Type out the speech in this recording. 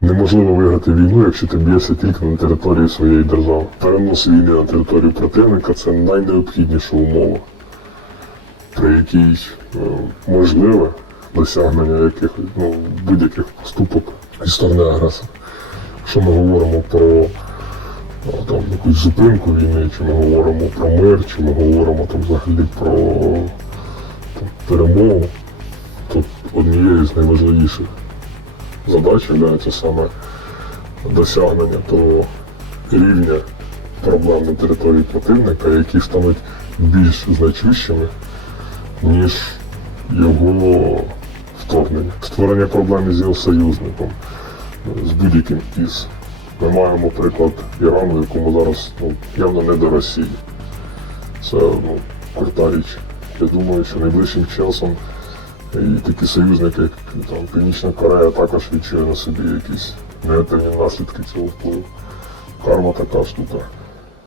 Неможливо виграти війну, якщо ти б'єшся тільки на території своєї держави. Перенос війни на територію противника це найнеобхідніша умова, при якій е, можливе досягнення якихось ну, будь-яких поступок зі сторони агресора. Якщо ми говоримо про ну, там, якусь зупинку війни, чи ми говоримо про мир, чи ми говоримо там взагалі про там, перемогу, то однією з найважливіших задач є саме досягнення того рівня проблем на території противника, які стануть більш значущими, ніж його вторгнення. Створення проблем із його союзником, з будь-яким із. Ми маємо приклад Ірану, якому зараз ну, явно не до Росії. Це ну, крута річ. Я думаю, що найближчим часом і такі союзники, як там, Північна Корея, також відчує на собі якісь негативні наслідки цього впливу. Карма така штука.